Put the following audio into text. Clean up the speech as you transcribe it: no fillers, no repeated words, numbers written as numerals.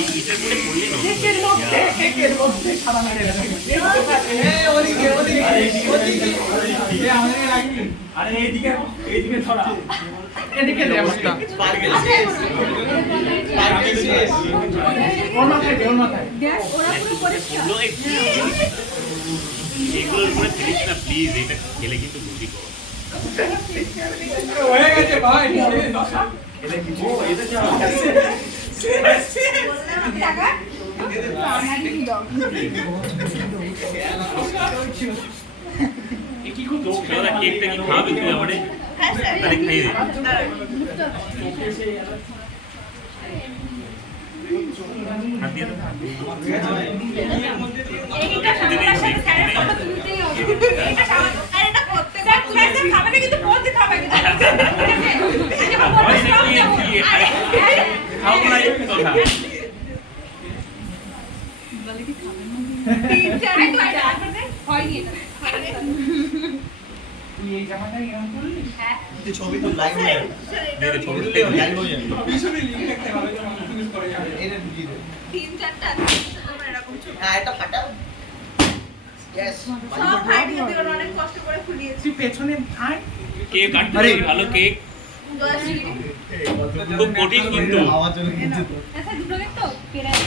এই ইটের মধ্যে পড়লে না কেকের মধ্যে সাদা মেরে ওদিকে আমাদের রাখবি। আরে এইদিকে ধরা এদিকে দে অবস্থা ওর মাথায় দেখ ওরা পুরো পরিষ্কার এগুলোর উপরে ফেলিস না প্লিজ, এটা খেলে কিন্তু বুদ্ধি কর। হয়ে গেছে ভাই দশা টাকা আমার কি দাও কি করছিস তোরা কেকটা কি খাওয়াবি তুই আমারে? হ্যাঁ স্যার তাহলে খাইয়ে দে। হাত দিয়ে দাও। এইটা সামনের সাথে স্যারের ফটো তুলতেই হবে এটা সামনে আর এটা করতে স্যার তুমি একদম খাবে না কিন্তু পৌঁছে খাবে কিন্তু আরে খাও না একটু কথা। তিন চার হয়নি এটা তুই এই জামাটা এরকম করলি হ্যাঁ ছবি তো লাইভ হয়ে দে দে ছবি যাবে লাইভ হয়ে যাবে পিছনে লিংক রাখতে হবে যেমন পুলিশ করে যাবে এটা ঢুকিয়ে দে তিন চারটা তোমার এরকম ছোট হ্যাঁ এটা ফাটাও यस সব ফাইট দিতে অনেক কষ্ট করে ফুলিয়েছি তুই পেছনে আয় কেক কাটতে পারি, ভালো কেক 10 খুব কঠিন কিন্তু আমার জন্য কিন্তু আচ্ছা দুটো কেক তো কেরাই